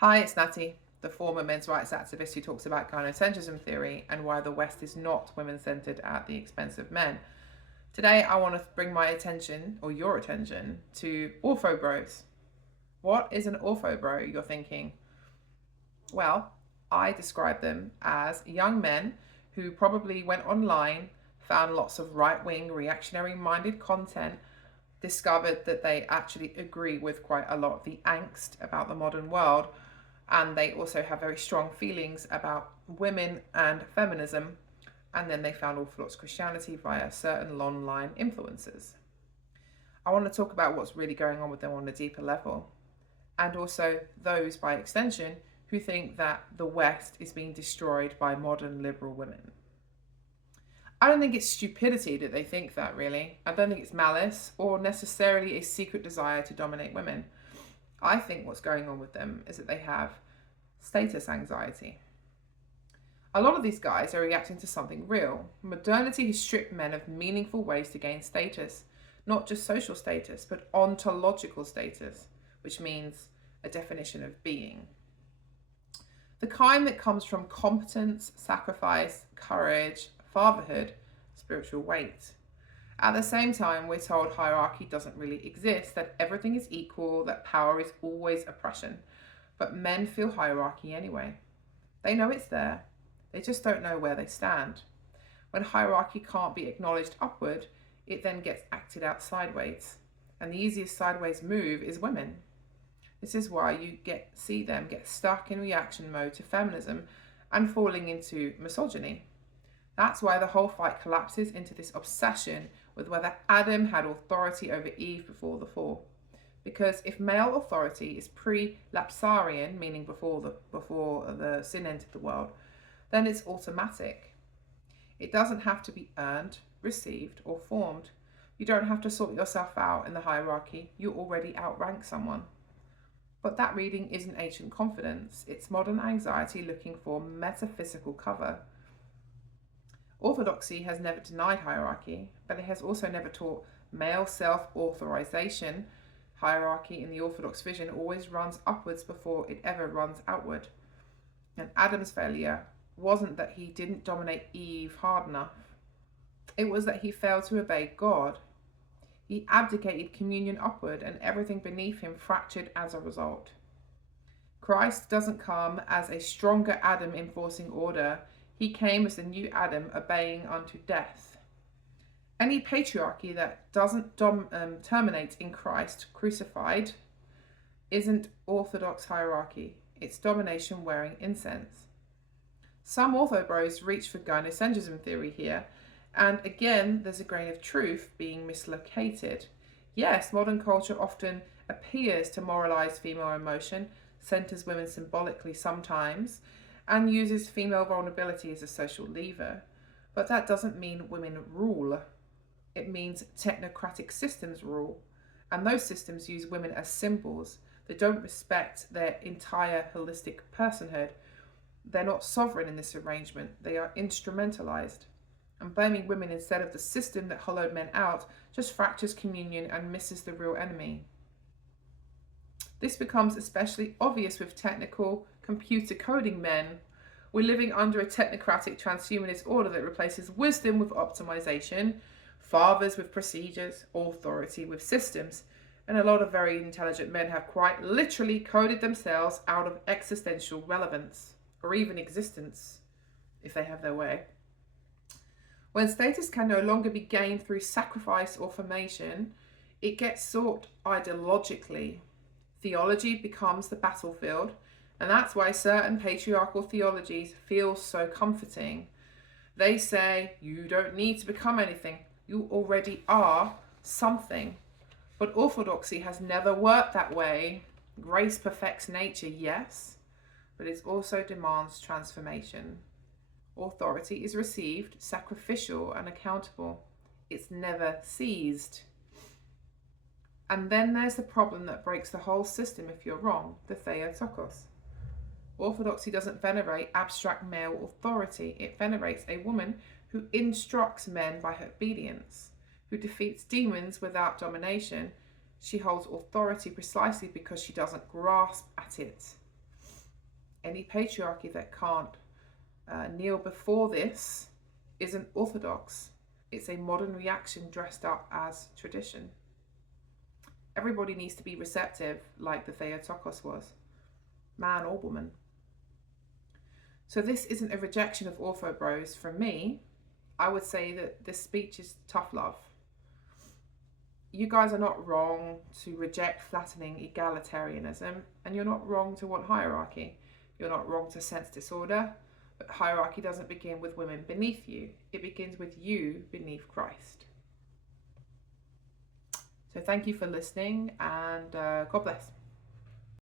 Hi, it's Natty, the former men's rights activist who talks about gynocentrism theory and why the West is not women centered at the expense of men. Today, I want to bring my attention, or your attention, to Orthobros. What is an Orthobro, you're thinking? Well, I describe them as young men who probably went online, found lots of right wing, reactionary minded content, discovered that they actually agree with quite a lot of the angst about the modern world, and they also have very strong feelings about women and feminism. And then they found Orthodox Christianity via certain online influences. I want to talk about what's really going on with them on a deeper level, and also those, by extension, who think that the West is being destroyed by modern liberal women. I don't think it's stupidity that they think that, really. I don't think it's malice or necessarily a secret desire to dominate women. I think what's going on with them is that they have status anxiety. A lot of these guys are reacting to something real. Modernity has stripped men of meaningful ways to gain status, not just social status, but ontological status, which means a definition of being. The kind that comes from competence, sacrifice, courage, fatherhood, spiritual weight. At the same time, we're told hierarchy doesn't really exist, that everything is equal, that power is always oppression. But men feel hierarchy anyway. They know it's there, they just don't know where they stand. When hierarchy can't be acknowledged upward, it then gets acted out sideways. And the easiest sideways move is women. This is why you see them get stuck in reaction mode to feminism and falling into misogyny. That's why the whole fight collapses into this obsession with whether Adam had authority over Eve before the fall. Because if male authority is pre-lapsarian, meaning before the sin entered the world, then it's automatic. It doesn't have to be earned, received, or formed. You don't have to sort yourself out in the hierarchy. You already outrank someone. But that reading isn't ancient confidence. It's modern anxiety looking for metaphysical cover. Orthodoxy has never denied hierarchy, but it has also never taught male self-authorization. Hierarchy in the Orthodox vision always runs upwards before it ever runs outward. And Adam's failure wasn't that he didn't dominate Eve hard enough. It was that he failed to obey God. He abdicated communion upward, and everything beneath him fractured as a result. Christ doesn't come as a stronger Adam enforcing order. He came as the new Adam obeying unto death. Any patriarchy that doesn't terminate in Christ crucified isn't orthodox hierarchy. It's domination wearing incense. Some orthobros reach for gynocentrism theory here, and again, there's a grain of truth being mislocated. Yes, modern culture often appears to moralize female emotion, centers women symbolically sometimes, and uses female vulnerability as a social lever. But that doesn't mean women rule. It means technocratic systems rule. And those systems use women as symbols. They don't respect their entire holistic personhood. They're not sovereign in this arrangement. They are instrumentalized. And blaming women instead of the system that hollowed men out just fractures communion and misses the real enemy. This becomes especially obvious with technical computer coding men. We're living under a technocratic transhumanist order that replaces wisdom with optimization, fathers with procedures, authority with systems. And a lot of very intelligent men have quite literally coded themselves out of existential relevance, or even existence, if they have their way. When status can no longer be gained through sacrifice or formation, it gets sought ideologically. Theology becomes the battlefield, and that's why certain patriarchal theologies feel so comforting. They say, you don't need to become anything, you already are something. But orthodoxy has never worked that way. Grace perfects nature, yes, but it also demands transformation. Authority is received, sacrificial, and accountable. It's never seized. And then there's the problem that breaks the whole system if you're wrong, the Theotokos. Orthodoxy doesn't venerate abstract male authority. It venerates a woman who instructs men by her obedience, who defeats demons without domination. She holds authority precisely because she doesn't grasp at it. Any patriarchy that can't kneel before this isn't orthodox. It's a modern reaction dressed up as tradition. Everybody needs to be receptive like the Theotokos was, man or woman. So this isn't a rejection of Orthobros from me. I would say that this speech is tough love. You guys are not wrong to reject flattening egalitarianism, and you're not wrong to want hierarchy. You're not wrong to sense disorder, but hierarchy doesn't begin with women beneath you. It begins with you beneath Christ. So thank you for listening, and God bless.